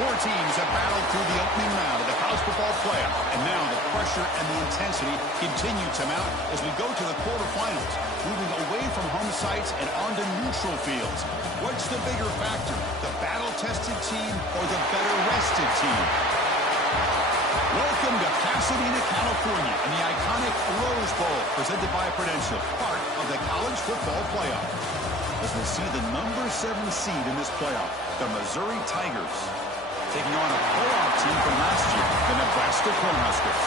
Four teams have battled through the opening round of the college football playoff, and now the pressure and the intensity continue to mount as we go to the quarterfinals, moving away from home sites and onto neutral fields. What's the bigger factor, the battle-tested team or the better-rested team? Welcome to Pasadena, California, and the iconic Rose Bowl, presented by Prudential, part of the college football playoff. As we see the number 7 seed in this playoff, the Missouri Tigers, taking on a playoff team from last year, the Nebraska Cornhuskers.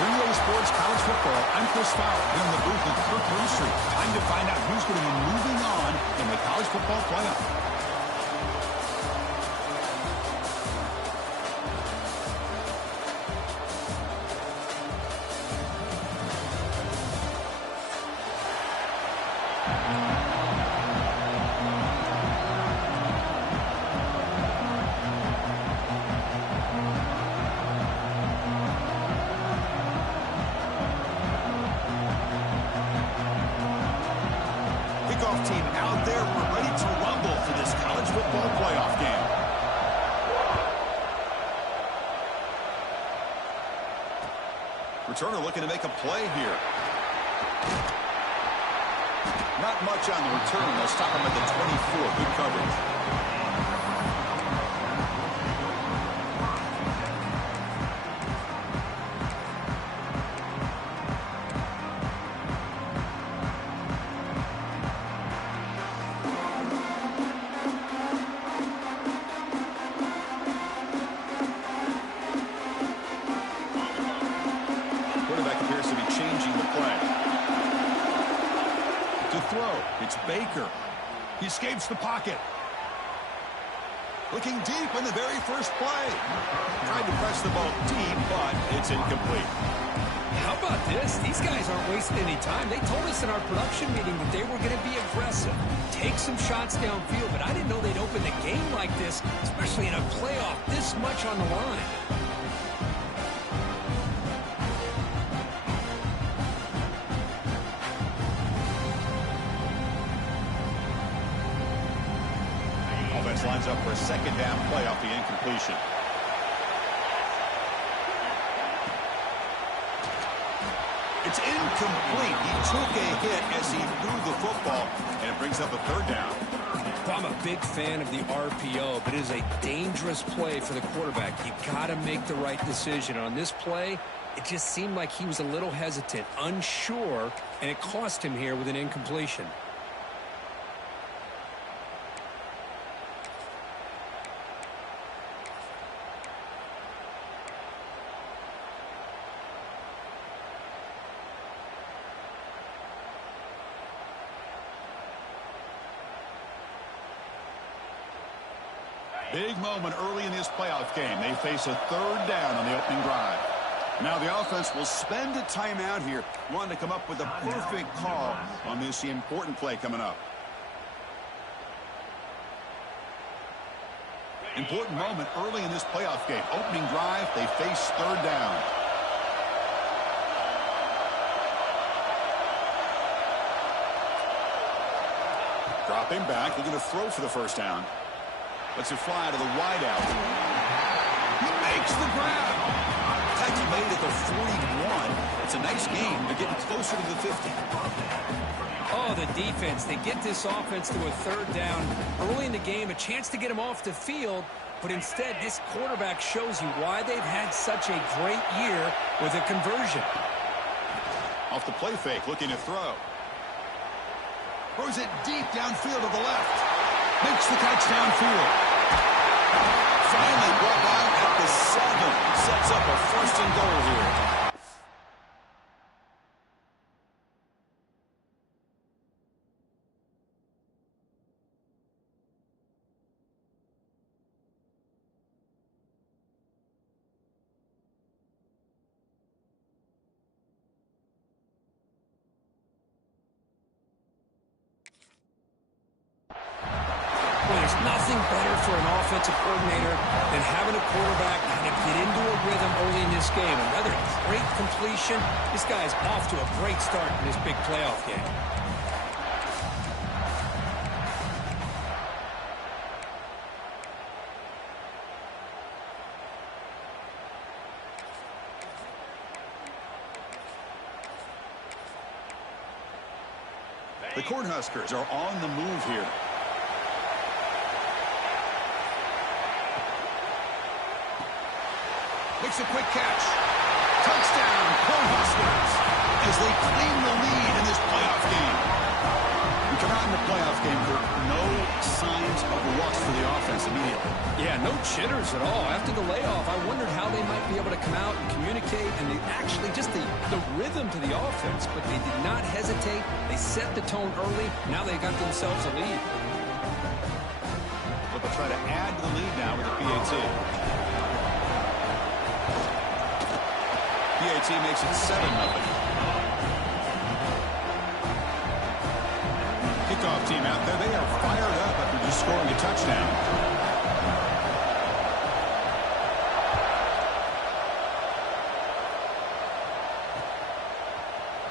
For EA Sports College Football, I'm Chris Fowler, here in the booth with Kirk Herbstreit. Time to find out who's going to be moving on in the college football playoff. Team out there, we're ready to rumble for this college football playoff game. Returner looking to make a play here. Not much on the return. They'll stop him at the 24. Good coverage. It's Baker. He escapes the pocket. Looking deep in the very first play. Tried to press the ball deep, but it's incomplete. How about this? These guys aren't wasting any time. They told us in our production meeting that they were going to be aggressive, take some shots downfield, but I didn't know they'd open the game like this, especially in a playoff, this much on the line. Lines up for a second down play off the incompletion. It's incomplete. He took a hit as he threw the football, and it brings up a third down. I'm a big fan of the RPO, but it is a dangerous play for the quarterback. You got to make the right decision. On this play, it just seemed like he was a little hesitant, unsure, and it cost him here with an incompletion. Big moment early in this playoff game. They face a third down on the opening drive. Now the offense will spend a timeout here, wanting to come up with a perfect call on this important play coming up. Important moment early in this playoff game. Opening drive, they face third down. Dropping back, looking to throw for the first down. Lets it fly to the wideout. He makes the grab. Tech made it to 41. It's a nice game. They're getting closer to the 50. Oh, the defense. They get this offense to a third down early in the game, a chance to get them off the field, but instead this quarterback shows you why they've had such a great year with a conversion. Off the play fake, looking to throw. Throws it deep downfield to the left. Makes the catch downfield. Finally brought down at the 7. Sets up a first and goal here. There's nothing better for an offensive coordinator than having a quarterback kind of get into a rhythm early in this game. Another great completion. This guy's off to a great start in this big playoff game. The Cornhuskers are on the move here. Makes a quick catch. Touchdown, Cornhuskers, as they claim the lead in this playoff game. We come out in the playoff game for no signs of rust for the offense immediately. Yeah, no jitters at all. After the layoff, I wondered how they might be able to come out and communicate and actually just the rhythm to the offense. But they did not hesitate. They set the tone early. Now they got themselves a lead. But they'll try to add to the lead now with the PAT. PAT makes it 7-0. Kickoff team out there. They are fired up after just scoring a touchdown.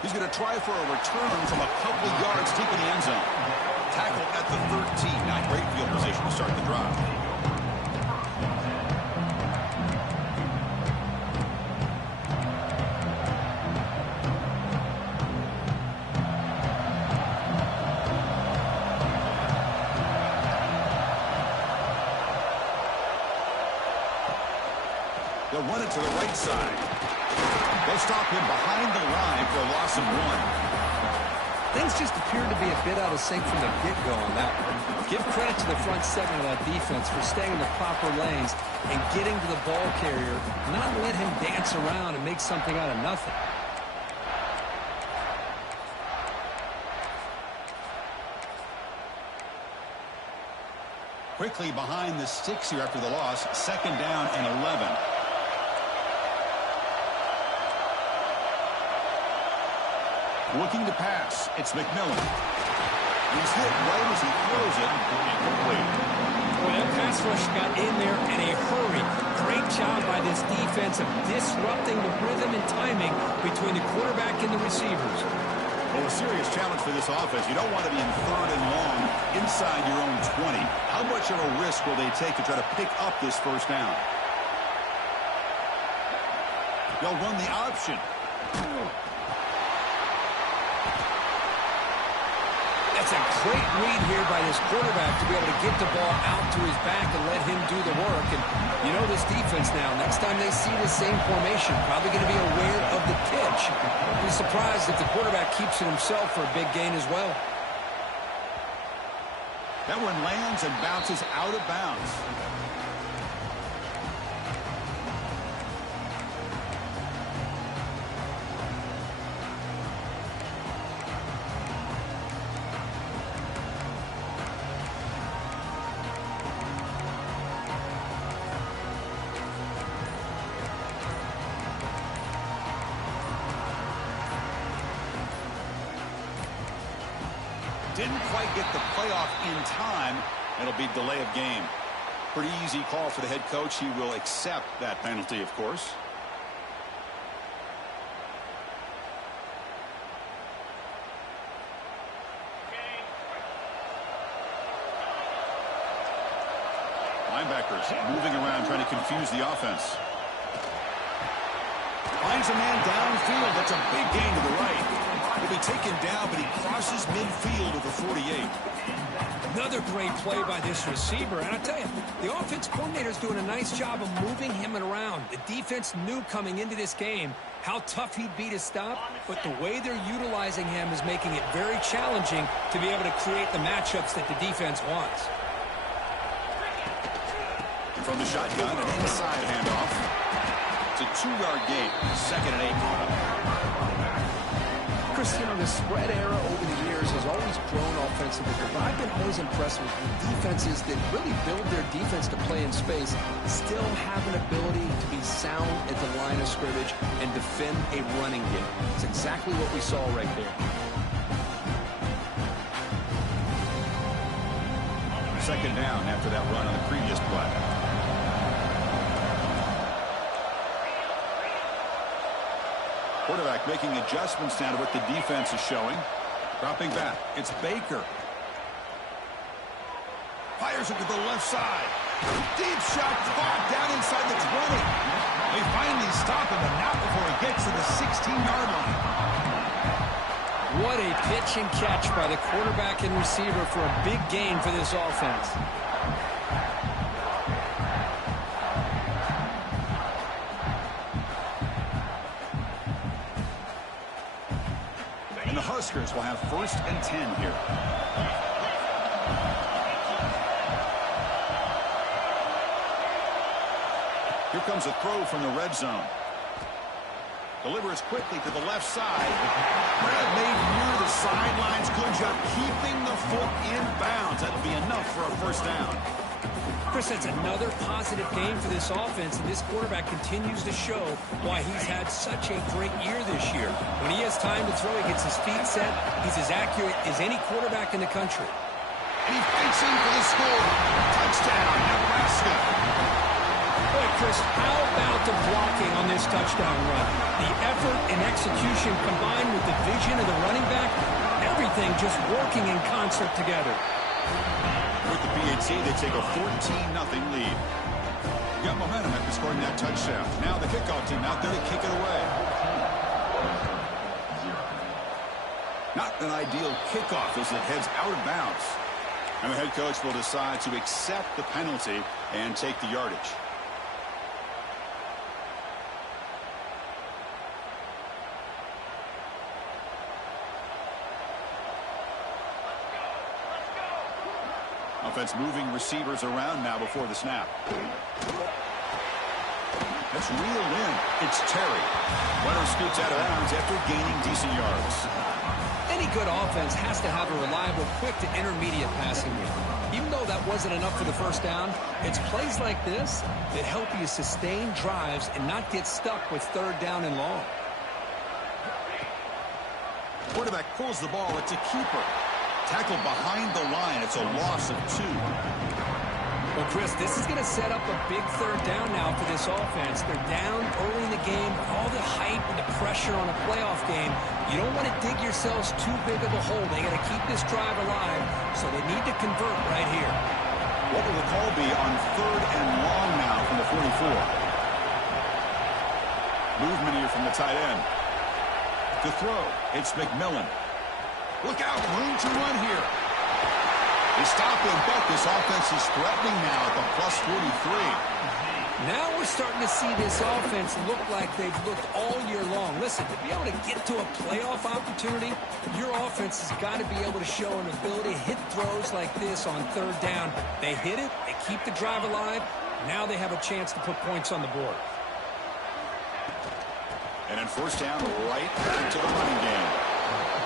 He's going to try for a return from a couple yards deep in the end zone. Tackle at the 13. Not great field position to start the drive. They'll run it to the right side. They'll stop him behind the line for a loss of 1. Things just appeared to be a bit out of sync from the get-go on that one. Give credit to the front seven of that defense for staying in the proper lanes and getting to the ball carrier, not let him dance around and make something out of nothing. Quickly behind the sticks here after the loss. 2nd down and 11. Looking to pass. It's McMillan. He's hit right as he throws it. Incomplete. Boy, that pass rush got in there in a hurry. Great job by this defense of disrupting the rhythm and timing between the quarterback and the receivers. Well, a serious challenge for this offense. You don't want to be in 3rd and long inside your own 20. How much of a risk will they take to try to pick up this 1st down? They'll run the option. That's a great read here by this quarterback to be able to get the ball out to his back and let him do the work. And you know this defense now, next time they see the same formation, probably going to be aware of the pitch. Don't be surprised if the quarterback keeps it himself for a big gain as well. That one lands and bounces out of bounds. Didn't quite get the playoff in time. It'll be delay of game. Pretty easy call for the head coach. He will accept that penalty, of course. Linebackers moving around trying to confuse the offense. Finds a man downfield. That's a big gain to the right. Will be taken down, but he crosses midfield over 48. Another great play by this receiver. And I tell you, the offense coordinator is doing a nice job of moving him around. The defense knew coming into this game how tough he'd be to stop, but the way they're utilizing him is making it very challenging to be able to create the matchups that the defense wants. From the shotgun, an inside handoff. It's a 2-yard gain. 2nd and 8 coming up. Chris, you know, the spread era over the years has always grown offensively, but I've been always impressed with defenses that really build their defense to play in space, still have an ability to be sound at the line of scrimmage and defend a running game. It's exactly what we saw right there. 2nd down after that run on the previous play. Quarterback making adjustments now to what the defense is showing. Dropping back. It's Baker. Fires it to the left side. Deep shot caught down inside the 20. They finally stop him, but not before he gets to the 16-yard line. What a pitch and catch by the quarterback and receiver for a big gain for this offense. And the Huskers will have 1st and 10 here. Here comes a throw from the red zone. Delivers quickly to the left side. Grab made near the sidelines. Good job keeping the foot in bounds. That'll be enough for a 1st down. Chris, that's another positive game for this offense, and this quarterback continues to show why he's had such a great year this year. When he has time to throw, he gets his feet set. He's as accurate as any quarterback in the country. And he fights in for the score. Touchdown, Nebraska. Boy, Chris, how about the blocking on this touchdown run? The effort and execution combined with the vision of the running back, everything just working in concert together. With the PAT, they take a 14-0 lead. Got momentum after scoring that touchdown. Now the kickoff team out there to kick it away. Not an ideal kickoff as it heads out of bounds. And the head coach will decide to accept the penalty and take the yardage. Offense moving receivers around now before the snap. That's reeled in. It's Terry. Runner scoots out of bounds after gaining decent yards. Any good offense has to have a reliable, quick to intermediate passing game. Even though that wasn't enough for the 1st down, it's plays like this that help you sustain drives and not get stuck with 3rd down and long. Quarterback pulls the ball. It's a keeper. Tackled behind the line. It's a loss of 2. Well, Chris, this is going to set up a big 3rd down now for this offense. They're down early in the game. All the hype and the pressure on a playoff game. You don't want to dig yourselves too big of a hole. They got to keep this drive alive, so they need to convert right here. What will the call be on 3rd and long now from the 44? Movement here from the tight end. To throw, it's McMillan. Look out, room to run here. They stop him, but this offense is threatening now at the plus 43. Now we're starting to see this offense look like they've looked all year long. Listen, to be able to get to a playoff opportunity, your offense has got to be able to show an ability to hit throws like this on 3rd down. They hit it, they keep the drive alive. Now they have a chance to put points on the board. And then 1st down, right back to the running game.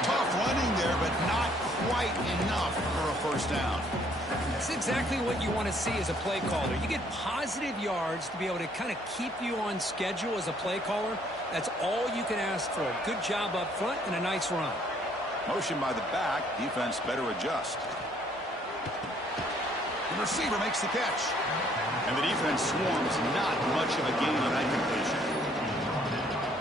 Tough running there, but not quite enough for a 1st down. That's exactly what you want to see as a play caller. You get positive yards to be able to kind of keep you on schedule as a play caller. That's all you can ask for. Good job up front and a nice run. Motion by the back. Defense better adjust. The receiver makes the catch. And the defense swarms. Not much of a gain on that completion.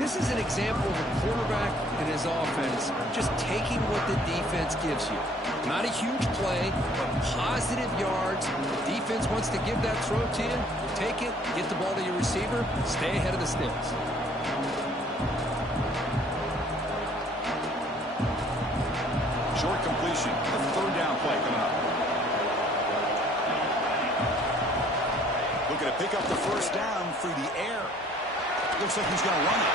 This is an example of a quarterback and his offense just taking what the defense gives you. Not a huge play, but positive yards. The defense wants to give that throw to you. Take it, get the ball to your receiver, stay ahead of the sticks. Short completion. A 3rd down play coming up. Looking to pick up the 1st down through the air. Looks like he's going to run it.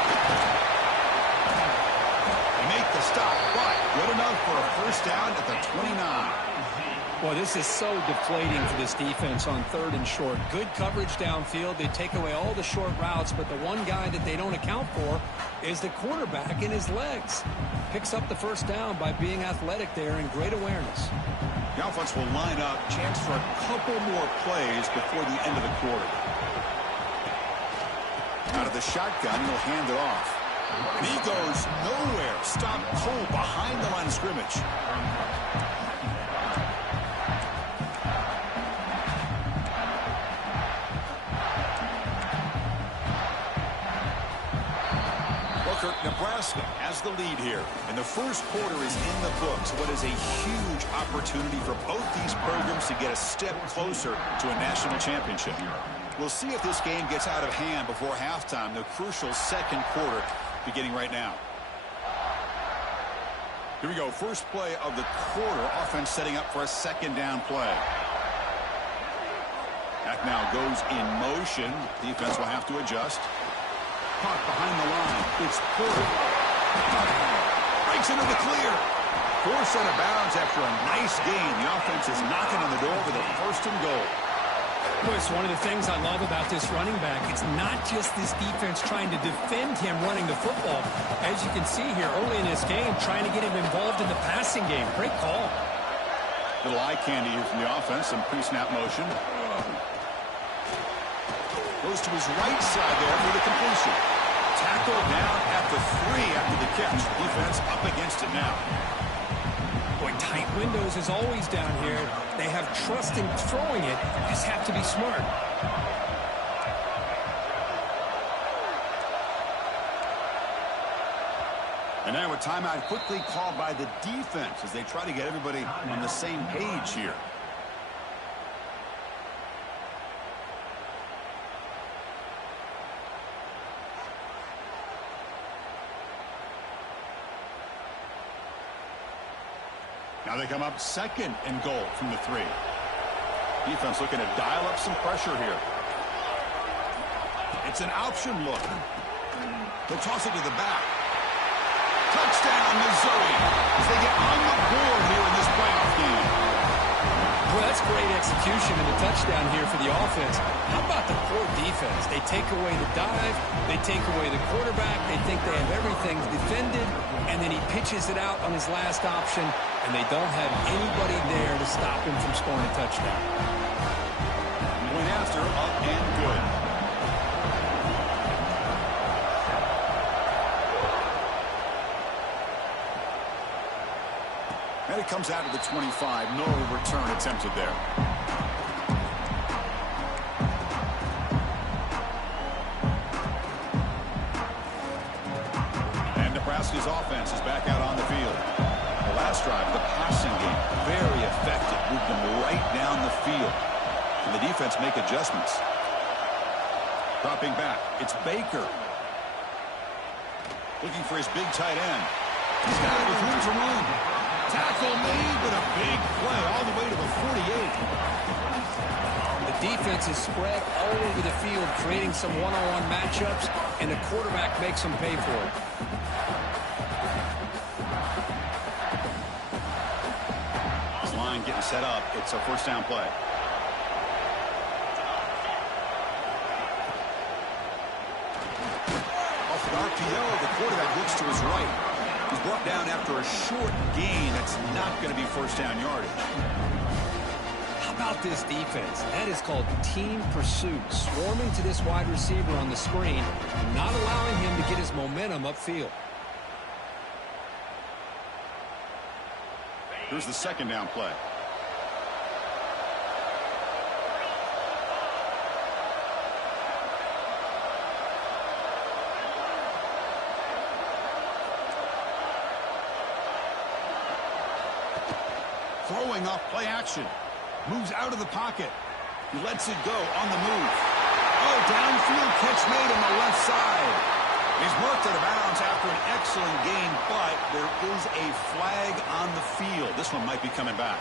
They make the stop, but good enough for a 1st down at the 29. Boy, this is so deflating for this defense on 3rd and short. Good coverage downfield. They take away all the short routes, but the one guy that they don't account for is the quarterback and his legs. Picks up the 1st down by being athletic there and great awareness. The offense will line up. Chance for a couple more plays before the end of the quarter. Out of the shotgun, he'll hand it off. And he goes nowhere. Stop cold behind the line of scrimmage. Nebraska has the lead here, and the 1st quarter is in the books. What is a huge opportunity for both these programs to get a step closer to a national championship. We'll see if this game gets out of hand before halftime, the crucial 2nd quarter beginning right now. Here we go. First play of the quarter. Offense setting up for a second down play. That now goes in motion. Defense will have to adjust. Caught behind the line. It's Porter. Breaks into the clear. Forced out of bounds after a nice gain. The offense is knocking on the door with a first and goal. It's one of the things I love about this running back. It's not just this defense trying to defend him running the football. As you can see here early in this game, trying to get him involved in the passing game. Great call. Little eye candy here from the offense. Some pre-snap motion. Goes to his right side there for the completion. Tackled down at the 3 after the catch. Defense up against it now. Boy, tight windows is always down here. They have trust in throwing it. Just have to be smart. And now a timeout quickly called by the defense as they try to get everybody on the same page here. Now they come up second and goal from the 3. Defense looking to dial up some pressure here. It's an option look. They'll toss it to the back. Touchdown, Missouri, as they get on the board here in this playoff game. Well, that's great execution and a touchdown here for the offense. How about the poor defense? They take away the dive, they take away the quarterback, they think they have everything defended, and then he pitches it out on his last option, and they don't have anybody there to stop him from scoring a touchdown. Point after, up and good. And it comes out of the 25. No return attempted there. And Nebraska's offense is back out on the field. The last drive, the passing game, very effective. Moved them right down the field. And the defense make adjustments. Dropping back, it's Baker. Looking for his big tight end. He's got it with room to run. Tackle made, but a big play all the way to the 48. The defense is spread all over the field, creating some one-on-one matchups, and the quarterback makes them pay for it. This line getting set up. It's a first down play. Off the RPO, the quarterback looks to his right. He's brought down after a short gain. That's not going to be first down yardage. How about this defense? That is called team pursuit. Swarming to this wide receiver on the screen, not allowing him to get his momentum upfield. Here's the second down play. Throwing off play action. Moves out of the pocket. He lets it go on the move. Oh, downfield catch made on the left side. He's marked out of bounds after an excellent gain, but there is a flag on the field. This one might be coming back.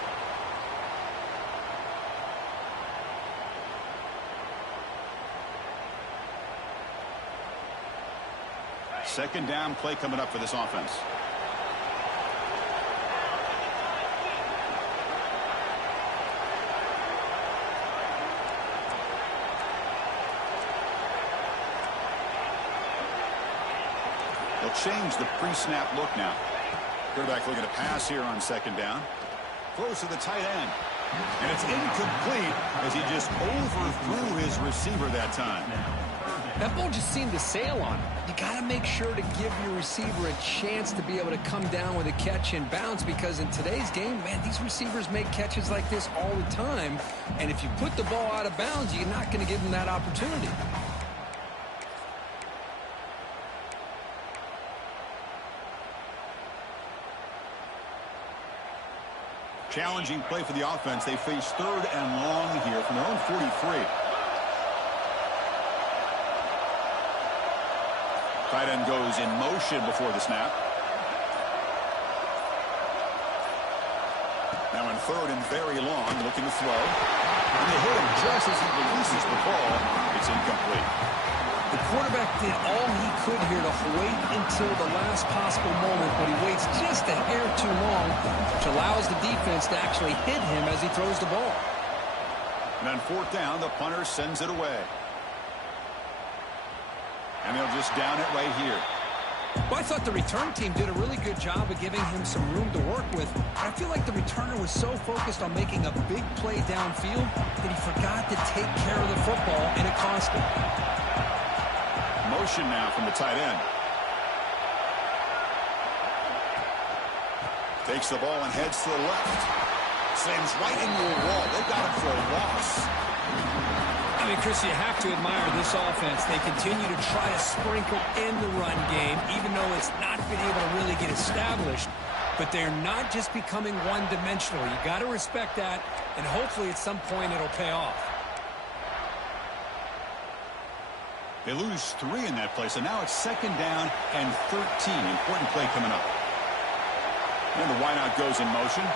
Second down play coming up for this offense. They'll change the pre-snap look now. Quarterback looking to pass here on second down. Throws to the tight end. And it's incomplete as he just overthrew his receiver that time. That ball just seemed to sail on him. You got to make sure to give your receiver a chance to be able to come down with a catch and bounce, because in today's game, man, these receivers make catches like this all the time. And if you put the ball out of bounds, you're not going to give them that opportunity. Challenging play for the offense. They face third and long here from their own 43. Tight end goes in motion before the snap. third and very long, looking to throw. And they hit him just as he releases the ball. It's incomplete. The quarterback did all he could here to wait until the last possible moment, but he waits just a hair too long, which allows the defense to actually hit him as he throws the ball. And on fourth down, the punter sends it away. And they'll just down it right here. Well, I thought the return team did a really good job of giving him some room to work with. But I feel like the returner was so focused on making a big play downfield that he forgot to take care of the football, and it cost him. Motion now from the tight end. Takes the ball and heads to the left. Sends right into a wall. They've got him for a loss. I mean, Chris, you have to admire this offense. They continue to try to sprinkle in the run game, even though it's not been able to really get established. But they're not just becoming one-dimensional. You got to respect that, and hopefully at some point it'll pay off. They lose 3 in that play, so now it's second down and 13. Important play coming up. And the wideout goes in motion.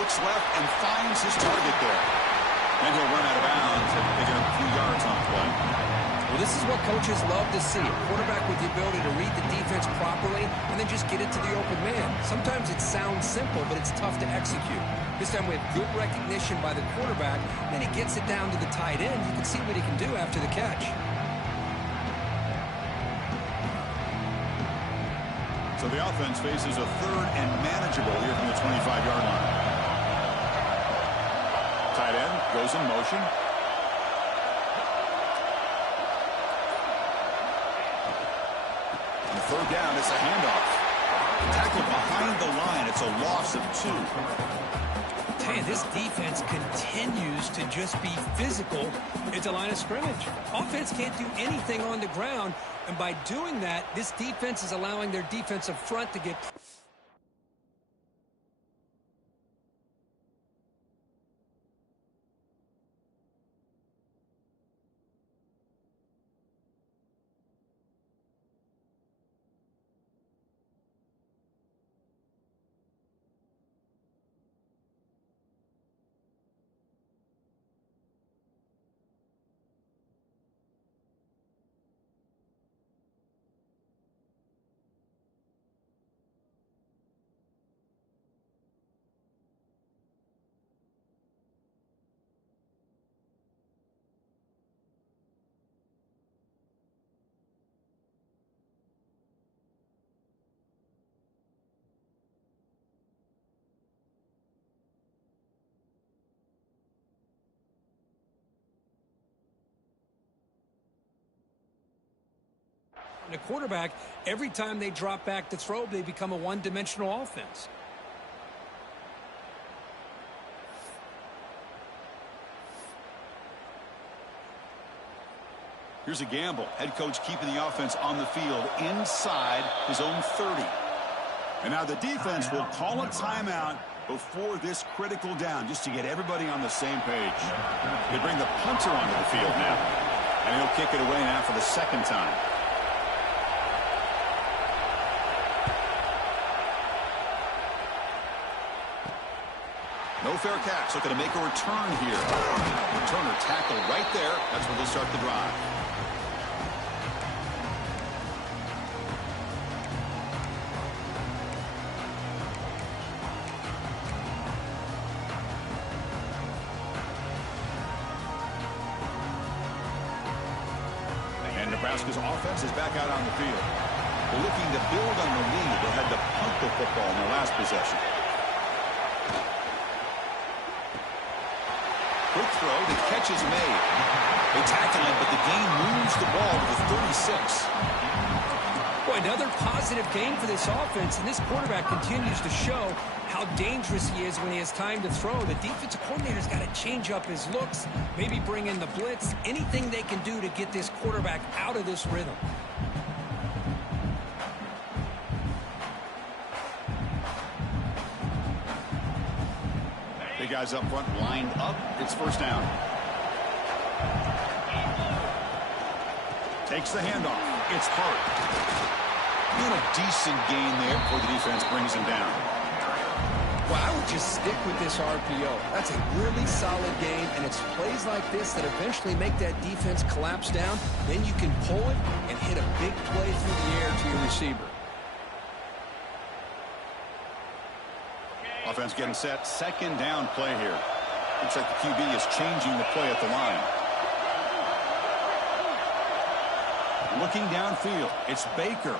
Looks left and finds his target there. And he'll run out of bounds and pick up a few yards on the play. Well, this is what coaches love to see. A quarterback with the ability to read the defense properly and then just get it to the open man. Sometimes it sounds simple, but it's tough to execute. This time we have good recognition by the quarterback. Then he gets it down to the tight end. You can see what he can do after the catch. So the offense faces a third and manageable here from the 25-yard line. Tight end goes in motion. On third down, it's a handoff. Tackled behind the line. It's a loss of 2. Hey, this defense continues to just be physical at the line of scrimmage. Offense can't do anything on the ground, and by doing that, this defense is allowing their defensive front to get... And a quarterback, every time they drop back to throw, they become a one-dimensional offense. Here's a gamble. Head coach keeping the offense on the field inside his own 30. And now the defense will call a timeout before this critical down, just to get everybody on the same page. They bring the punter onto the field now. And he'll kick it away now for the second time. No fair catch. Looking to make a return here. Returner tackle right there. That's where they'll start the drive. And Nebraska's offense is back out on the field. They're looking to build on the lead. They had to punt the football in their last possession. Quick throw, the catch is made. They tackle him, but the gain moves the ball to the 36. Boy, another positive game for this offense, and this quarterback continues to show how dangerous he is when he has time to throw. The defensive coordinator's got to change up his looks, maybe bring in the blitz, anything they can do to get this quarterback out of this rhythm. Guys up front lined up. It's first down. Takes the handoff. It's hurt. And a decent gain there before the defense brings him down. Well, I would just stick with this RPO. That's a really solid game, and it's plays like this that eventually make that defense collapse down. Then you can pull it and hit a big play through the air to your receiver. Offense getting set. Second down play here. Looks like the QB is changing the play at the line. Looking downfield. It's Baker.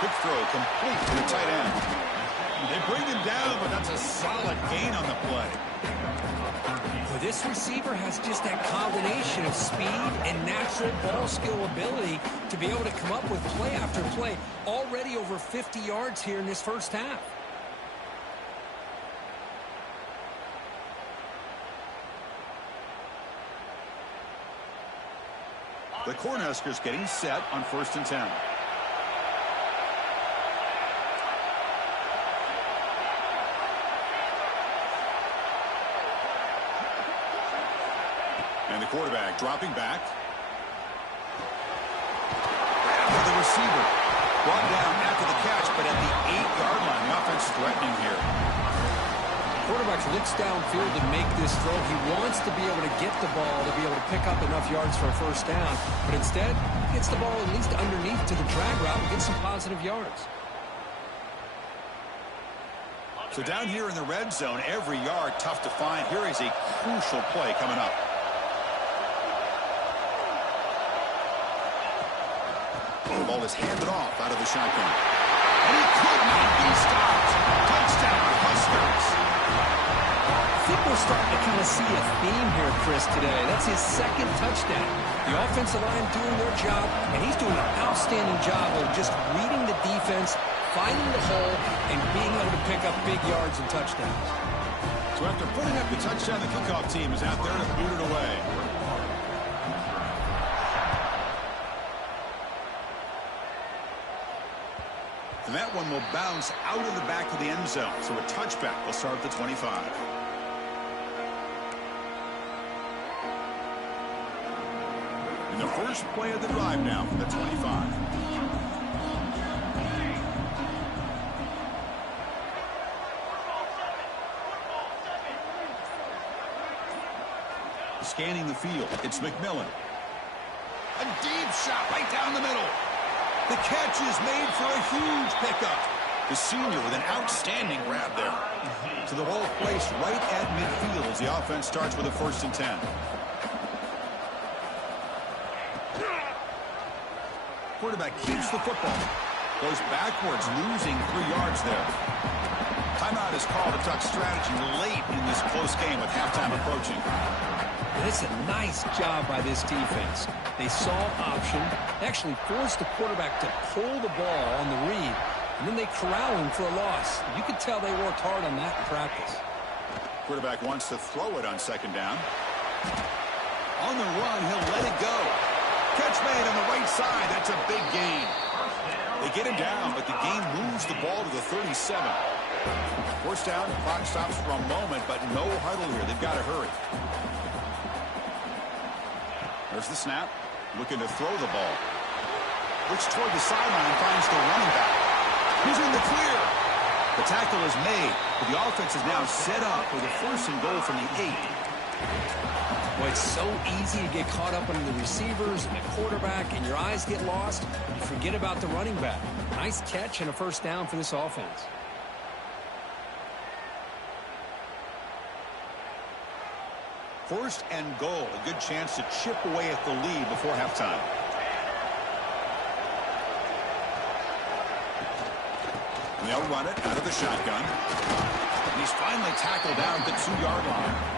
Quick throw complete to the tight end. They bring him down, but that's a solid gain on the play. Well, this receiver has just that combination of speed and natural ball skill ability to be able to come up with play after play. Already over 50 yards here in this first half. The Cornhuskers getting set on 1st and 10. And the quarterback dropping back. After the receiver. Brought down after the catch, but at the 8-yard line. The offense threatening here. Quarterback looks downfield to make this throw. He wants to be able to get the ball to be able to pick up enough yards for a first down. But instead, he gets the ball at least underneath to the drag route and gets some positive yards. So down here in the red zone, every yard tough to find. Here is a crucial play coming up. The ball is handed off out of the shotgun. And he could not be stopped. Touchdown, Huskers. I think we're starting to kind of see a theme here, Chris, today. That's his second touchdown. The offensive line doing their job, and he's doing an outstanding job of just reading the defense, finding the hole, and being able to pick up big yards and touchdowns. So after putting up the touchdown, the kickoff team is out there to boot it away. And that one will bounce out of the back of the end zone. So a touchback will start at the 25. And the first play of the drive now from the 25. Scanning the field, it's McMillan. A deep shot right down the middle. The catch is made for a huge pickup. The senior with an outstanding grab there. So the ball placed right at midfield as the offense starts with a 1st and 10. Quarterback keeps the football. Goes backwards, losing 3 yards there. Timeout is called to talk strategy late in this close game with halftime approaching. It's a nice job by this defense. They saw option, actually forced the quarterback to pull the ball on the read, and then they corral him for a loss. You could tell they worked hard on that in practice. Quarterback wants to throw it on 2nd down. On the run, he'll let it go. Catch made on the right side. That's a big gain. They get him down, but the game moves the ball to the 37. 1st down, the clock stops for a moment, but no huddle here. They've got to hurry. There's the snap. Looking to throw the ball. Looks toward the sideline, finds the running back. He's in the clear. The tackle is made, but the offense is now set up for the 1st and goal from the 8. Well, it's so easy to get caught up on the receivers and the quarterback, and your eyes get lost. You forget about the running back. Nice catch and a 1st down for this offense. First and goal, a good chance to chip away at the lead before halftime. And they'll run it out of the shotgun. And he's finally tackled down at the 2-yard line.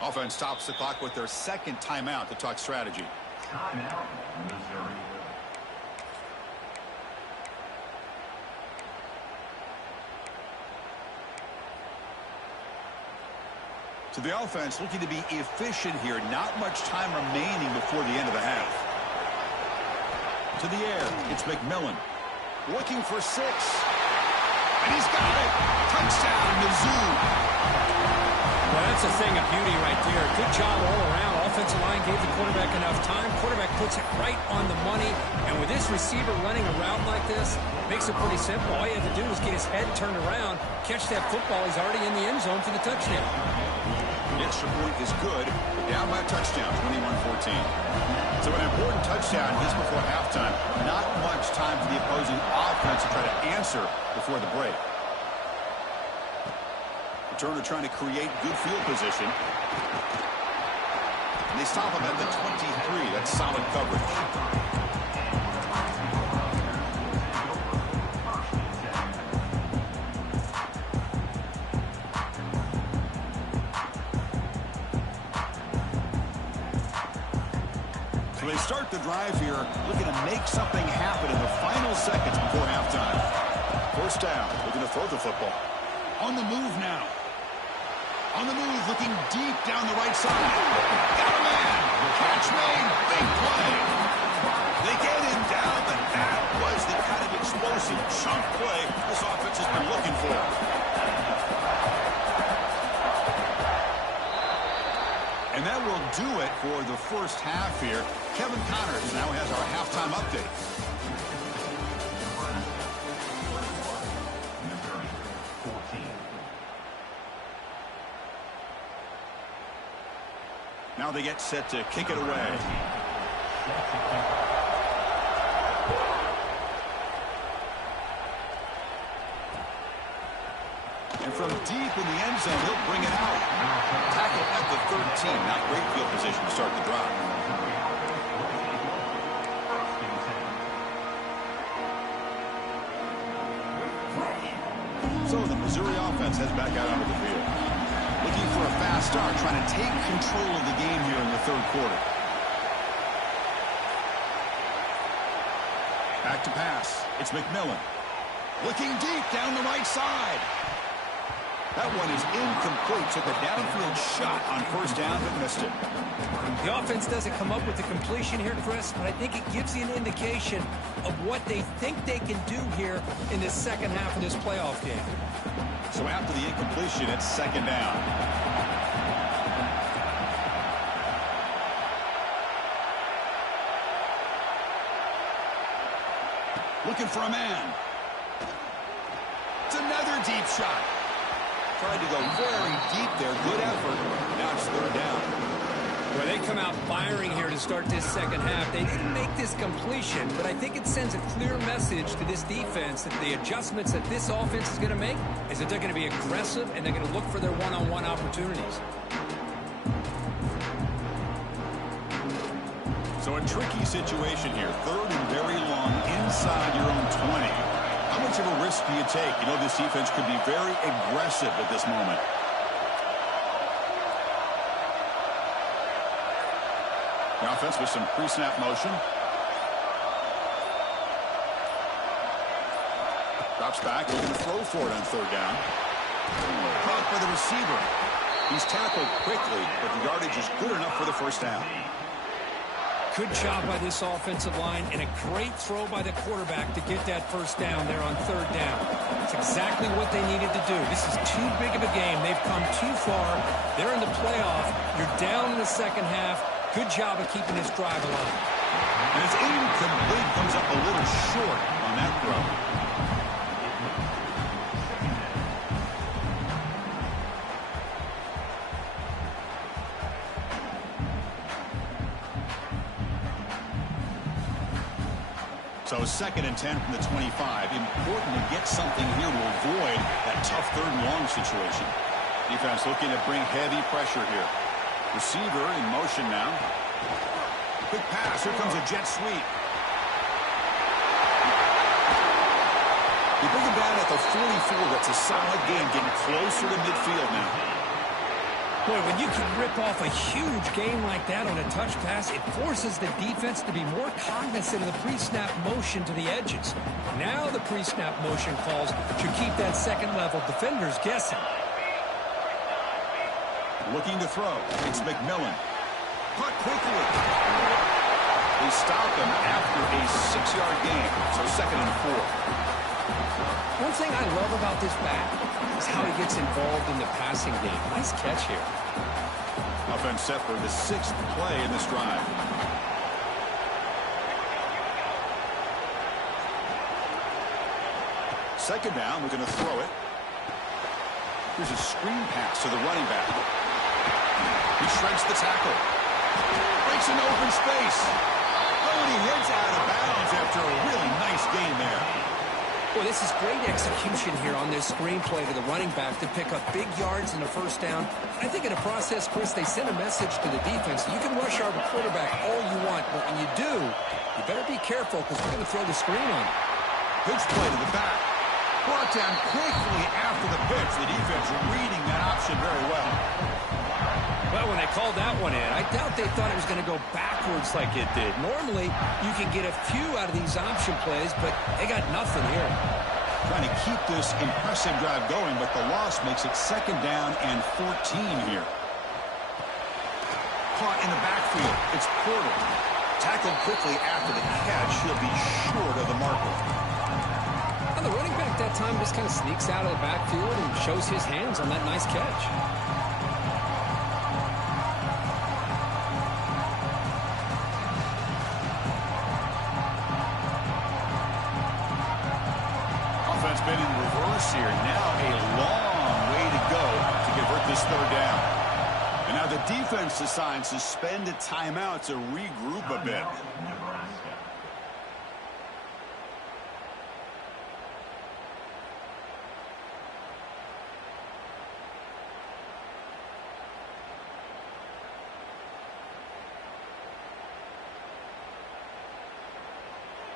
Offense stops the clock with their 2nd timeout to talk strategy. Timeout, Missouri. So the offense looking to be efficient here. Not much time remaining before the end of the half. To the air, it's McMillan. Looking for 6. And he's got it. Touchdown, Mizzou. Well, that's a thing of beauty right there. Good job all around. Offensive line gave the quarterback enough time. Quarterback puts it right on the money. And with this receiver running a route like this, makes it pretty simple. All you have to do is get his head turned around, catch that football. He's already in the end zone for the touchdown. The extra point is good. Down by a touchdown, 21-14. So an important touchdown just before halftime. Not much time for the opposing offense to try to answer before the break. Returner trying to create good field position. And they stop him at the 23. That's solid coverage. They start the drive here, looking to make something happen in the final seconds before halftime. First down, looking to throw the football. On the move now. On the move, looking deep down the right side. Got a man. Catch made. Big play. They get him down, but that was the kind of explosive chunk play this offense has been looking for. And that will do it for the first half here. Kevin Connors now has our halftime update. Now they get set to kick it away. And from deep in the end zone, he'll bring it out. Tackle at the 13. Not great field position to start the drive. So the Missouri offense heads back out onto the field. Looking for a fast start, trying to take control of the game here in the third quarter. Back to pass. It's McMillan. Looking deep down the right side. That one is incomplete. Took a downfield shot on first down, but missed it. The offense doesn't come up with the completion here, Chris, but I think it gives you an indication of what they think they can do here in the second half of this playoff game. So after the incompletion, it's second down. Looking for a man. It's another deep shot. Tried to go very deep there. Good effort. Now it's third down. Well, they come out firing here to start this second half. They didn't make this completion, but I think it sends a clear message to this defense that the adjustments that this offense is going to make is that they're going to be aggressive and they're going to look for their one-on-one opportunities. So a tricky situation here. Third and very long inside your own 20. How much of a risk do you take? You know, this defense could be very aggressive at this moment. The offense with some pre-snap motion. Drops back, looking to throw for it on third down. Caught by the receiver. He's tackled quickly, but the yardage is good enough for the first down. Good job by this offensive line and a great throw by the quarterback to get that first down there on third down. It's exactly what they needed to do. This is too big of a game. They've come too far. They're in the playoff. You're down in the second half. Good job of keeping this drive alive. And it's incomplete. Comes up a little short on that throw. So second and 10 from the 25. Important to get something here to avoid that tough third and long situation. Defense looking to bring heavy pressure here. Receiver in motion now. Quick pass. Here comes a jet sweep. You bring him down at the 44. That's a solid game. Getting closer to midfield now. Boy, when you can rip off a huge game like that on a touch pass, it forces the defense to be more cognizant of the pre-snap motion to the edges. Now the pre-snap motion calls should keep that second-level defenders guessing. Looking to throw. It's McMillan. Caught quickly. They stop him after a 6-yard gain, so 2nd and 4. One thing I love about this back is how he gets involved in the passing game. Nice catch here. Offense set for the 6th play in this drive. Second down, we're going to throw it. Here's a screen pass to the running back. He shreds the tackle. Breaks into open space. Oh, and he heads out of bounds after a really nice gain there. Boy, this is great execution here on this screenplay to the running back to pick up big yards in the first down. I think in the process, Chris, they send a message to the defense. You can rush our quarterback all you want, but when you do, you better be careful because we're going to throw the screen on him. Pitch play to the back. Brought down quickly after the pitch. The defense reading that option very well. Well, when they called that one in, I doubt they thought it was going to go backwards like it did. Normally, you can get a few out of these option plays, but they got nothing here. Trying to keep this impressive drive going, but the loss makes it 2nd down and 14 here. Caught in the backfield. It's Porter. Tackled quickly after the catch. He'll be short of the marker. And the running back that time just kind of sneaks out of the backfield and shows his hands on that nice catch. Offense been in reverse here. Now a long way to go to convert this 3rd down. And now the defense decides to spend a timeout to regroup a bit. Nebraska.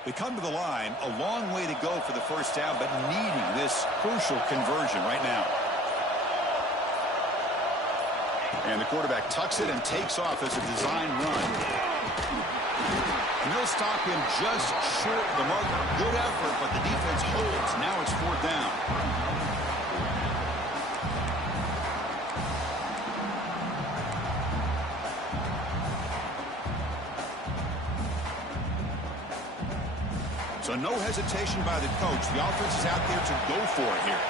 They come to the line, a long way to go for the 1st down, but needing this crucial conversion right now. And the quarterback tucks it and takes off as a design run. And they'll stop him just short of the marker. Good effort, but the defense holds. Now it's 4th down. So no hesitation by the coach. The offense is out there to go for it here.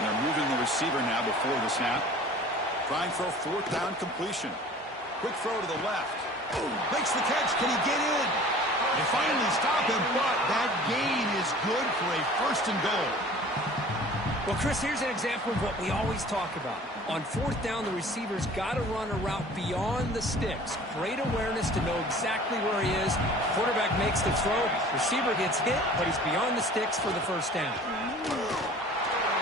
And they're moving the receiver now before the snap. Trying for a 4th down completion. Quick throw to the left. Makes the catch. Can he get in? They finally stop him, but that gain is good for a 1st and goal. Well, Chris, here's an example of what we always talk about. On 4th down, the receiver's got to run a route beyond the sticks. Great awareness to know exactly where he is. Quarterback makes the throw. Receiver gets hit, but he's beyond the sticks for the 1st down.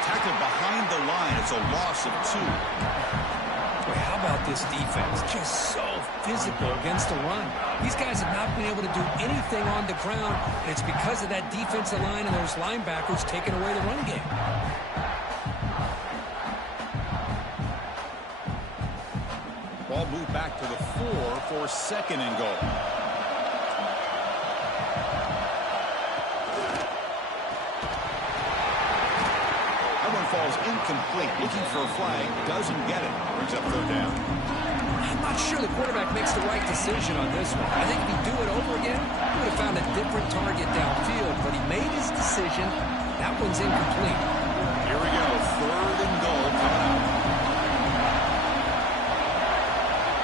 Tackled behind the line. It's a loss of 2. Boy, how about this defense? Just so physical against the run. These guys have not been able to do anything on the ground, and it's because of that defensive line and those linebackers taking away the run game. Ball moved back to the 4 for 2nd and goal. That one falls incomplete. Looking for a flag. Doesn't get it. Brings up 3rd down. I'm not sure the quarterback makes the right decision on this one. I think if he'd do it over again, he would have found a different target downfield, but he made his decision. That one's incomplete. Here we go. 3rd and goal coming up.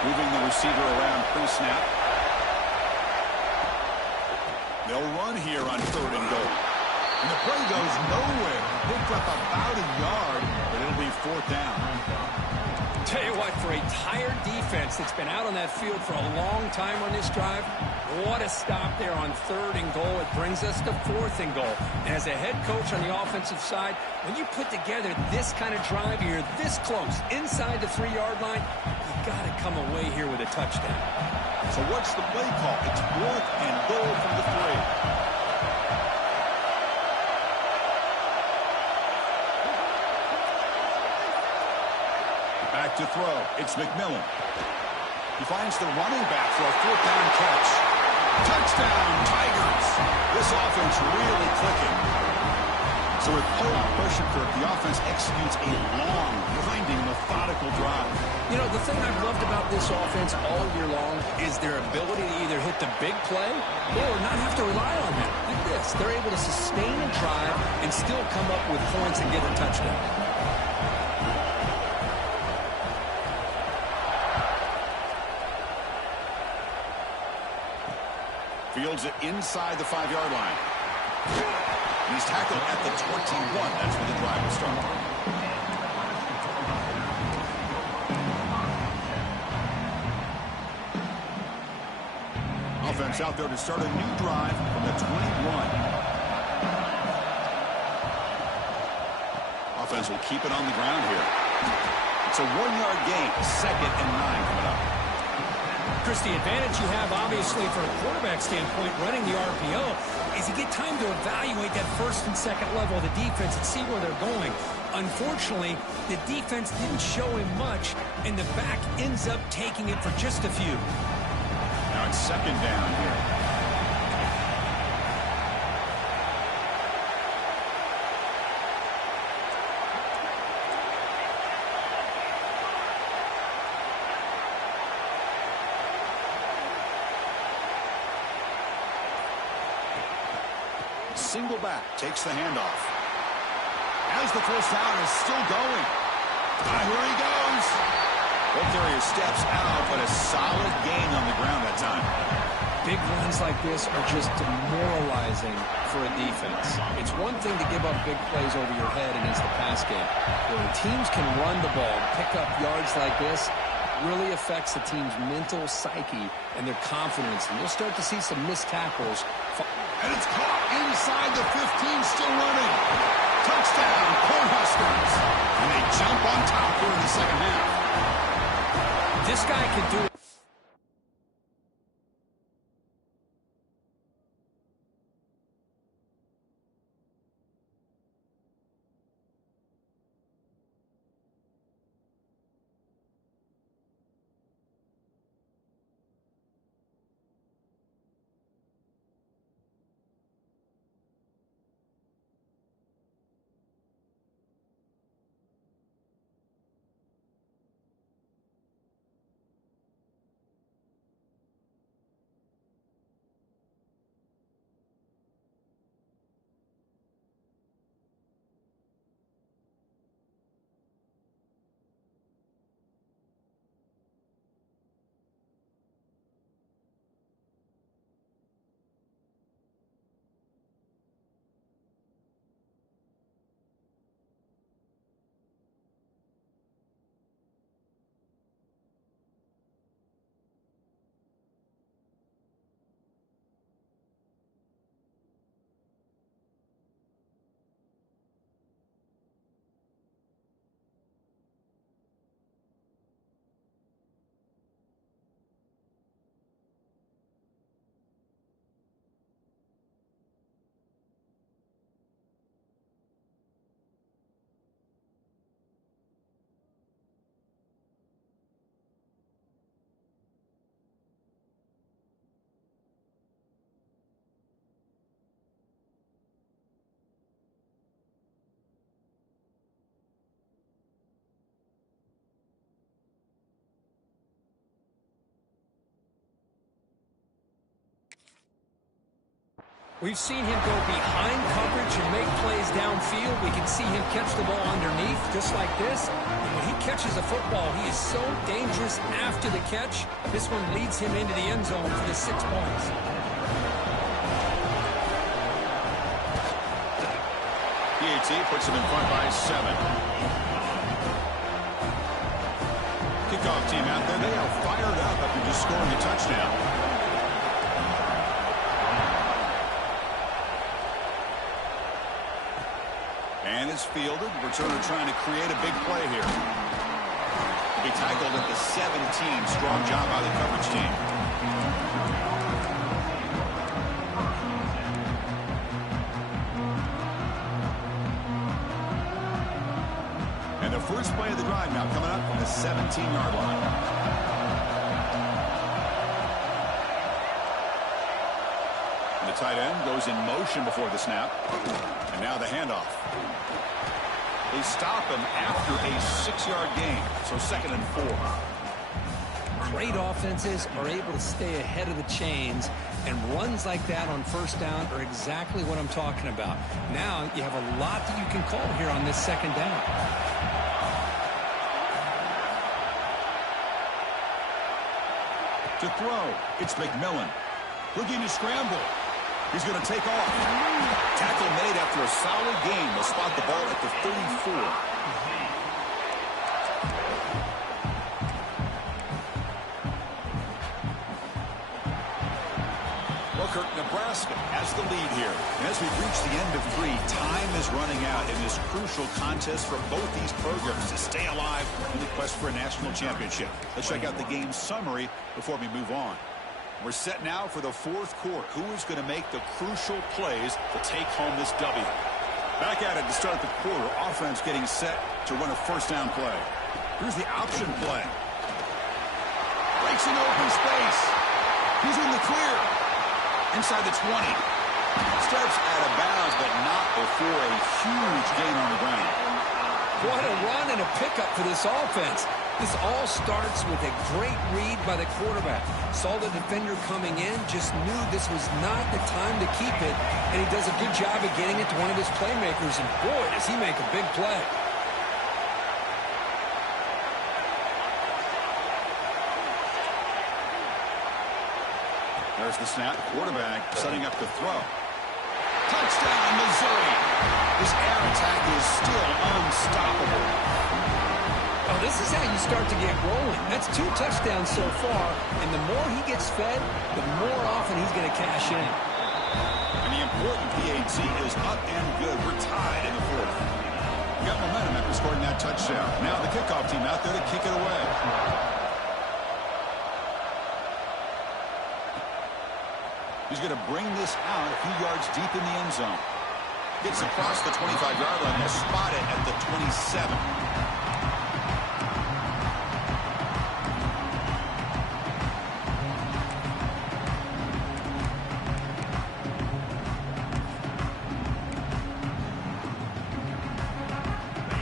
Moving the receiver around pre-snap. They'll run here on 3rd and goal. And the play goes nowhere. Picked up about a yard, but it'll be 4th down. Tell you what, for a tired defense that's been out on that field for a long time on this drive, what a stop there on 3rd and goal. It brings us to 4th and goal. And as a head coach on the offensive side, when you put together this kind of drive, you're this close, inside the 3-yard line, you got to come away here with a touchdown. So what's the play call? It's 4th and goal from the 3. Back to throw. It's McMillan. He finds the running back for a 4th down catch. Touchdown, Tigers. This offense really clicking. So with playoff pressure for it, the offense executes a long, grinding, methodical drive. You know, the thing I've loved about this offense all year long is their ability to either hit the big play or not have to rely on that. Look at this. They're able to sustain a drive and still come up with points and get a touchdown. Fields it inside the 5-yard line. He's tackled at the 21. That's where the drive will start. Offense out there to start a new drive from the 21. Offense will keep it on the ground here. It's a 1-yard gain. 2nd and 9 coming up. Chris, the advantage you have, obviously, from a quarterback standpoint, running the RPO, is you get time to evaluate that first and second level of the defense and see where they're going. Unfortunately, the defense didn't show him much, and the back ends up taking it for just a few. Now it's 2nd down here. Single back, takes the handoff. As the first down is still going. Here he goes. Ball carrier steps out, but a solid gain on the ground that time. Big runs like this are just demoralizing for a defense. It's one thing to give up big plays over your head against the pass game. When teams can run the ball, pick up yards like this, really affects the team's mental psyche and their confidence. And you'll start to see some missed tackles. And it's caught inside the 15, still running. Touchdown, Cornhuskers. And they jump on top here in the second half. This guy can do it. We've seen him go behind coverage and make plays downfield. We can see him catch the ball underneath, just like this. And when he catches a football, he is so dangerous after the catch. This one leads him into the end zone for the 6 points. PAT puts him in front by 7. Kickoff team out there, they are fired up after just scoring a touchdown. And it's fielded. Returner trying to create a big play here. To be tackled at the 17. Strong job by the coverage team. And the first play of the drive now coming up from the 17-yard line. And the tight end goes in motion before the snap. And And now the handoff. They stop him after a 6-yard gain. So 2nd and 4. Great offenses are able to stay ahead of the chains, and runs like that on first down are exactly what I'm talking about. Now you have a lot that you can call here on this 2nd down. To throw, it's McMillan. Looking to scramble. He's going to take off. Tackle made after a solid gain. They'll spot the ball at the 34. Nebraska has the lead here. And as we've reached the end of 3, time is running out in this crucial contest for both these programs to stay alive in the quest for a national championship. Let's check out the game summary before we move on. We're set now for the 4th quarter. Who is going to make the crucial plays to take home this W? Back at it to start the quarter. Offense getting set to run a first down play. Here's the option play. Breaks in open space. He's in the clear. Inside the 20. Steps out of bounds, but not before a huge gain on the ground. What a run and a pickup for this offense. This all starts with a great read by the quarterback. Saw the defender coming in, just knew this was not the time to keep it, and he does a good job of getting it to one of his playmakers, and boy, does he make a big play. There's the snap. Quarterback setting up the throw. Touchdown, Missouri. This air attack is still unstoppable. Oh, this is how you start to get rolling. That's 2 touchdowns so far, and the more he gets fed, the more often he's going to cash in. And the important PAT is up and good. We're tied in the 4th. Got momentum after scoring that touchdown. Now the kickoff team out there to kick it away. He's going to bring this out a few yards deep in the end zone. Gets across the 25-yard line. They'll spot it at the 27.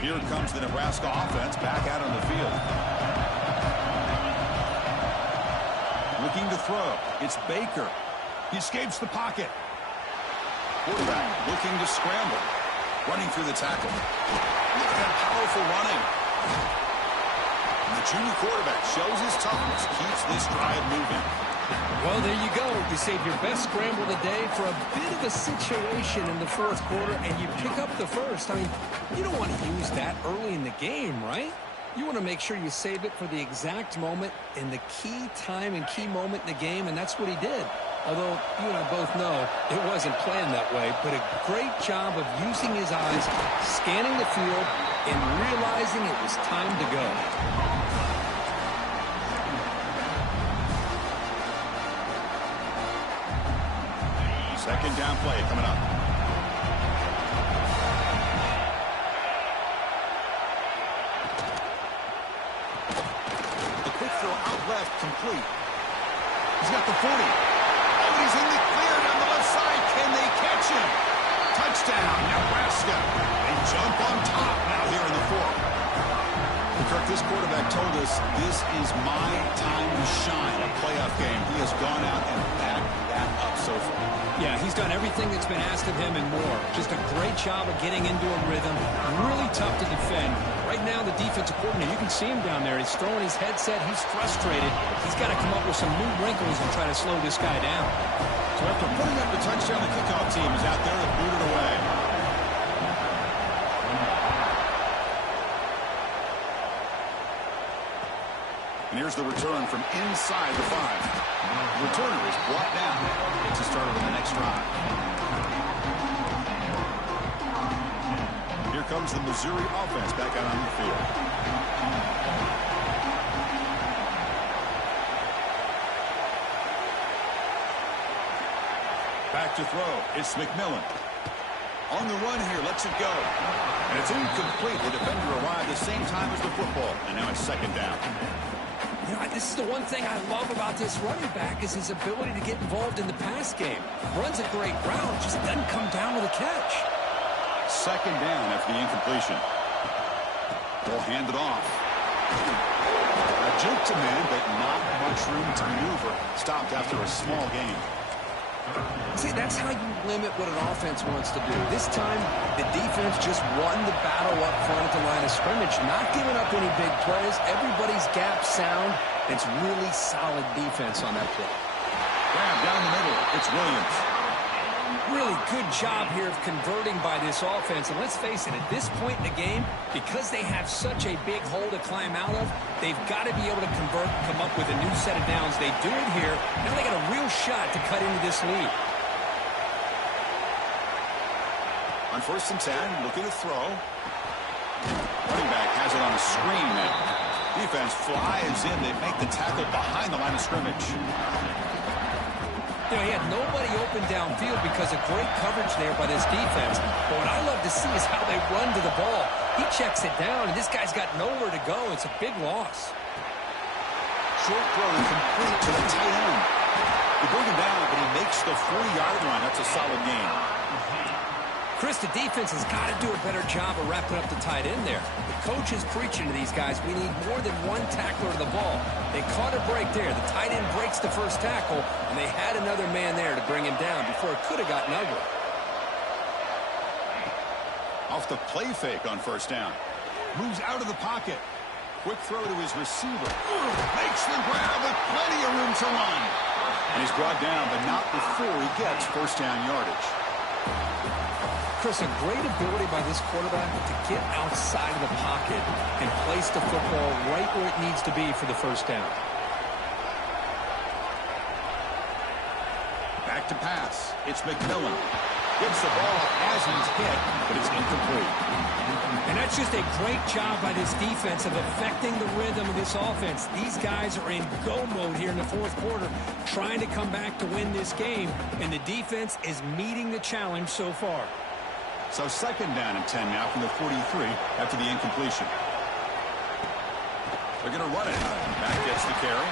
Here comes the Nebraska offense back out on the field. Looking to throw. It's Baker. He escapes the pocket. Quarterback looking to scramble. Running through the tackle. Look at that powerful running. And the junior quarterback shows his toughness. Keeps this drive moving. Well, there you go. You save your best scramble of the day for a bit of a situation in the 4th quarter, and you pick up the first. I mean, you don't want to use that early in the game, right? You want to make sure you save it for the exact moment and the key time and key moment in the game, and that's what he did. Although you and I both know it wasn't planned that way, but a great job of using his eyes, scanning the field, and realizing it was time to go. Second down play coming up. The quick throw out left, complete. He's got the 40. Oh, he's in the clear down the left side. Can they catch him? Touchdown, Nebraska. They jump on top now here in the 4th. Kirk, this quarterback told us this is my time to shine, a playoff game. He has gone out and backed that up so far. Yeah, he's done everything that's been asked of him and more. Just a great job of getting into a rhythm. Really tough to defend. Right now, the defensive coordinator, you can see him down there. He's throwing his headset. He's frustrated. He's got to come up with some new wrinkles and try to slow this guy down. So after putting up the touchdown, the kickoff team is out there to boot it away. And here's the return from inside the 5. The returner is brought down. Gets us started on the next drive. Here comes the Missouri offense back out on the field. Back to throw. It's McMillan. On the run here, lets it go. And it's incomplete. The defender arrived the same time as the football. And now it's second down. You know, this is the one thing I love about this running back is his ability to get involved in the pass game. Runs a great route, just doesn't come down with a catch. second down after the incompletion. They'll hand it off. A juke to man, but not much room to maneuver. Stopped after a small gain. See, that's how you limit what an offense wants to do. This time, the defense just won the battle up front at the line of scrimmage, not giving up any big plays. Everybody's gap sound. It's really solid defense on that play. Grab down the middle. It's Williams. Really good job here of converting by this offense. And let's face it, at this point in the game, because they have such a big hole to climb out of, they've got to be able to convert and come up with a new set of downs. They do it here. Now they got a real shot to cut into this lead. On 1st and 10, looking to throw. Running back has it on a screen now. Defense flies in. They make the tackle behind the line of scrimmage. You know, he had nobody open downfield because of great coverage there by this defense. But what I love to see is how they run to the ball. He checks it down, and this guy's got nowhere to go. It's a big loss. Short throw complete to the tight end. They bring him down, but he makes the 40-yard line. That's a solid gain. Chris, the defense has got to do a better job of wrapping up the tight end there. The coach is preaching to these guys, we need more than one tackler to the ball. They caught a break there. The tight end breaks the first tackle, and they had another man there to bring him down before it could have gotten ugly. Off the play fake on 1st down. Moves out of the pocket. Quick throw to his receiver. Makes the grab with plenty of room to run. And he's brought down, but not before he gets 1st down yardage. Chris, a great ability by this quarterback to get outside of the pocket and place the football right where it needs to be for the 1st down. Back to pass. It's McMillan. Gets the ball as he's hit, but it's incomplete. And that's just a great job by this defense of affecting the rhythm of this offense. These guys are in go mode here in the 4th quarter, trying to come back to win this game, and the defense is meeting the challenge so far. So 2nd down and 10 now from the 43 after the incompletion. They're going to run it. Back gets the carry.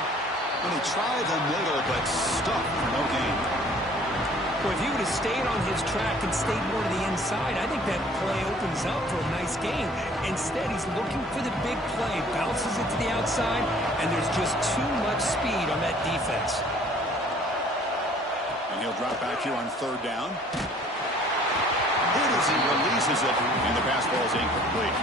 And he tried the middle, but stuck for no gain. Well, if he would have stayed on his track and stayed more to the inside, I think that play opens up for a nice gain. Instead, he's looking for the big play, bounces it to the outside, and there's just too much speed on that defense. And he'll drop back here on 3rd down. Hit as he releases it, and the pass ball is incomplete.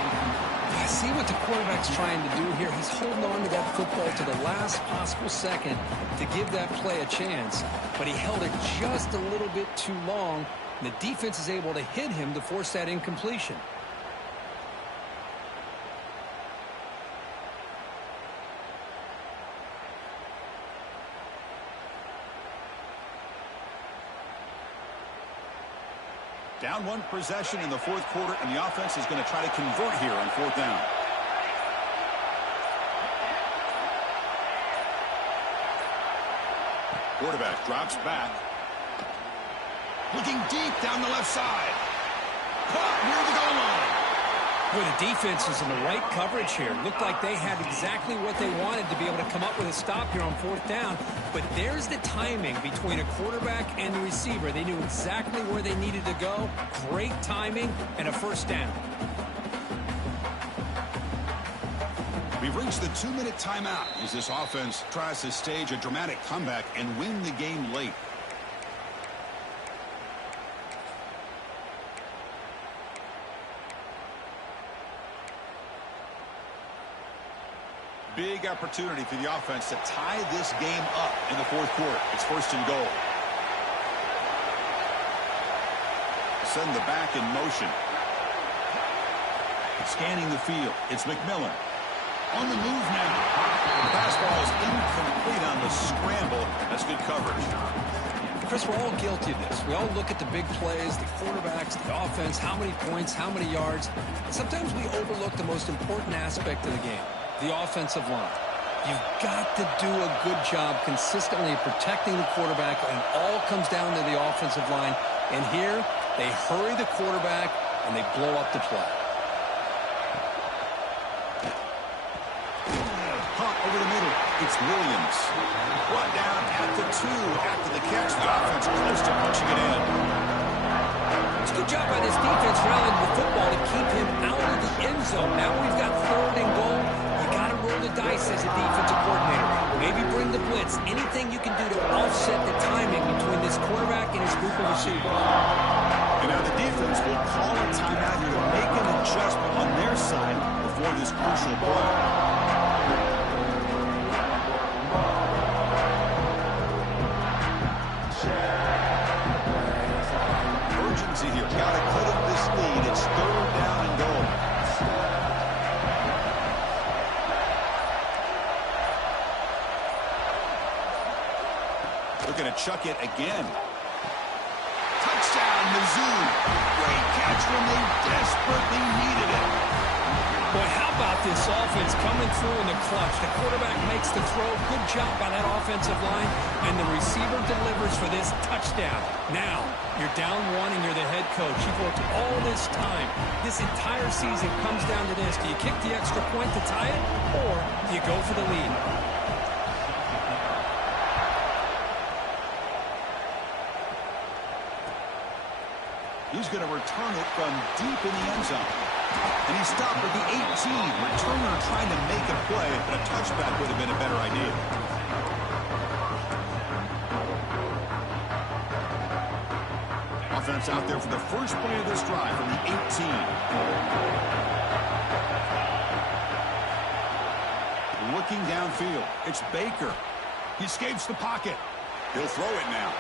I see what the quarterback's trying to do here. He's holding on to that football to the last possible second to give that play a chance, but he held it just a little bit too long, and the defense is able to hit him to force that incompletion. Down 1 possession in the 4th quarter, and the offense is going to try to convert here on 4th down. Quarterback drops back. Looking deep down the left side. Caught near the goal line. Well, the defense is in the right coverage here. Looked like they had exactly what they wanted to be able to come up with a stop here on 4th down. But there's the timing between a quarterback and the receiver. They knew exactly where they needed to go. Great timing and a 1st down. We've reached the 2-minute timeout as this offense tries to stage a dramatic comeback and win the game late. Big opportunity for the offense to tie this game up in the 4th quarter. It's 1st and goal. Send the back in motion. Scanning the field. It's McMillan. On the move now. The pass ball is incomplete on the scramble. That's good coverage. Chris, we're all guilty of this. We all look at the big plays, the quarterbacks, the offense, how many points, how many yards. Sometimes we overlook the most important aspect of the game. The offensive line. You've got to do a good job consistently protecting the quarterback, and it all comes down to the offensive line. And here, they hurry the quarterback, and they blow up the play. Hot over the middle. It's Williams. Brought down at the 2 after the catch. The offense close to punching it in. It's a good job by this defense rallying the football to keep him out of the end zone. Now we've got 3rd and goal. You got to roll the dice as a defensive coordinator. Maybe bring the blitz. Anything you can do to offset the timing between this quarterback and his group of receivers. And now the defense will call a timeout here to make an adjustment on their side before this crucial play. Urgency here. Got to cut up this lead. It's 3rd down and goal. Looking to chuck it again. Touchdown, Mizzou. Great catch when they desperately needed it. Boy, how about this offense coming through in the clutch? The quarterback makes the throw. Good job by that offensive line. And the receiver delivers for this touchdown. Now, you're down 1 and you're the head coach. You've worked all this time. This entire season comes down to this. Do you kick the extra point to tie it? Or do you go for the lead? He's going to return it from deep in the end zone. And he stopped at the 18. Returner trying to make a play, but a touchback would have been a better idea. Offense out there for the first play of this drive from the 18. Looking downfield. It's Baker. He escapes the pocket. He'll throw it now.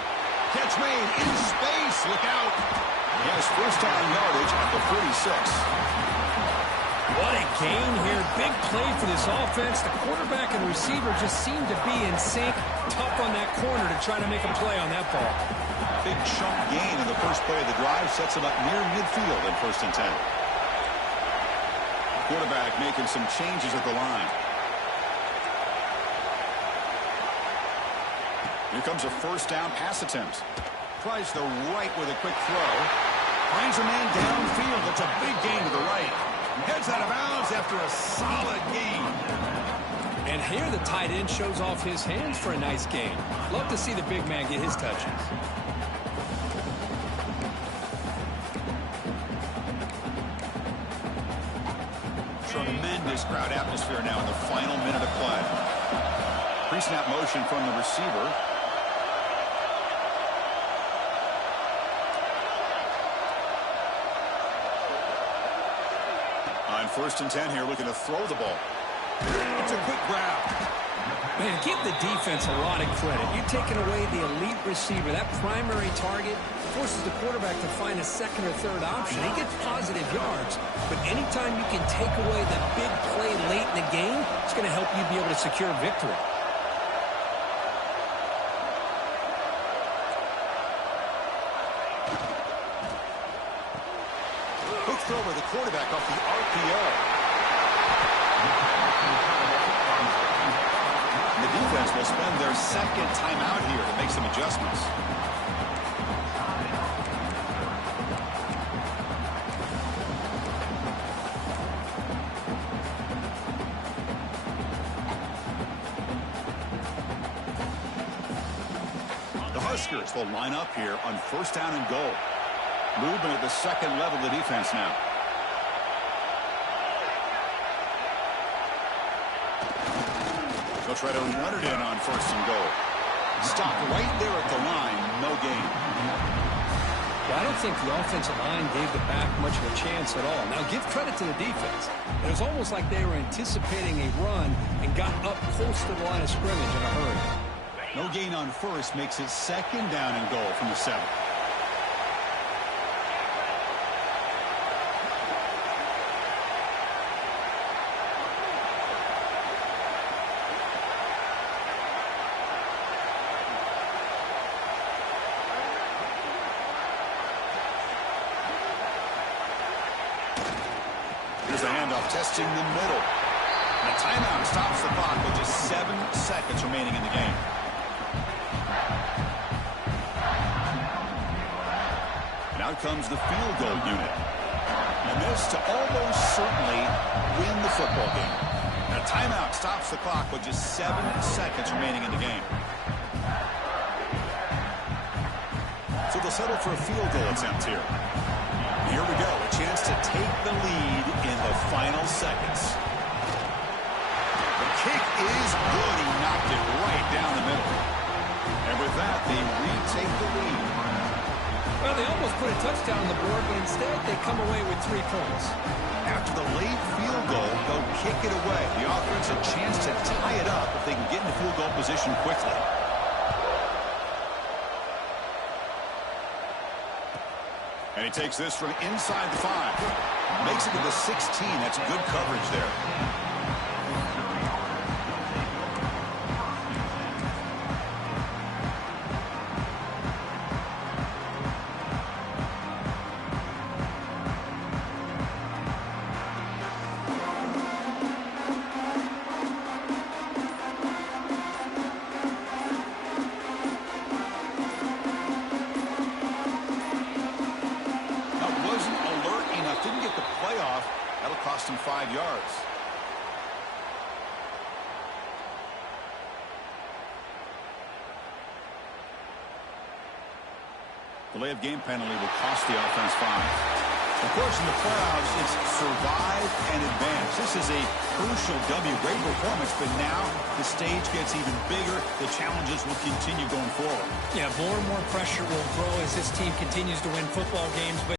Catch made in space. Look out. He has first down yardage at the 46. What a gain here. Big play for this offense. The quarterback and receiver just seem to be in sync. Tough on that corner to try to make a play on that ball. Big chunk gain in the first play of the drive. Sets him up near midfield in 1st and 10. Quarterback making some changes at the line. Here comes a first down pass attempt. Tries the right with a quick throw. Finds a man downfield. It's a big gain to the right. Heads out of bounds after a solid gain. And here the tight end shows off his hands for a nice gain. Love to see the big man get his touches. Tremendous crowd atmosphere now in the final minute of play. Pre-snap motion from the receiver. On 1st and 10 here, looking to throw the ball. It's a quick grab. Man, give the defense a lot of credit. You're taking away the elite receiver. That primary target forces the quarterback to find a second or third option. He gets positive yards, but anytime you can take away the big play late in the game, it's going to help you be able to secure victory. Quick throw by the quarterback off the RPO. The defense will spend their 2nd timeout here to make some adjustments. The Huskers will line up here on 1st down and goal. Movement at the 2nd level of the defense now. They'll try to run it in on 1st and goal. Stopped right there at the line. No gain. Well, I don't think the offensive line gave the back much of a chance at all. Now, give credit to the defense. It was almost like they were anticipating a run and got up close to the line of scrimmage in a hurry. No gain on 1st makes it 2nd down and goal from the 7. Here's a handoff testing the middle. And a timeout stops the clock with just 7 seconds remaining in the game. And out comes the field goal unit. And this to almost certainly win the football game. And a timeout stops the clock with just 7 seconds remaining in the game. So they'll settle for a field goal attempt here. Here we go. A chance to take the lead in the final seconds. The kick is good. He knocked it right down the middle. And with that, they retake the lead. Well, they almost put a touchdown on the board, but instead they come away with 3 points. After the late field goal, they'll kick it away. The offense a chance to tie it up if they can get into field goal position quickly. And he takes this from inside the 5. Makes it to the 16. That's good coverage there. That'll cost him 5 yards. Delay of game penalty will cost the offense 5. Of course, in the playoffs, it's survive and advance. This is a crucial W. Great performance, but now the stage gets even bigger. The challenges will continue going forward. Yeah, more and more pressure will grow as this team continues to win football games. But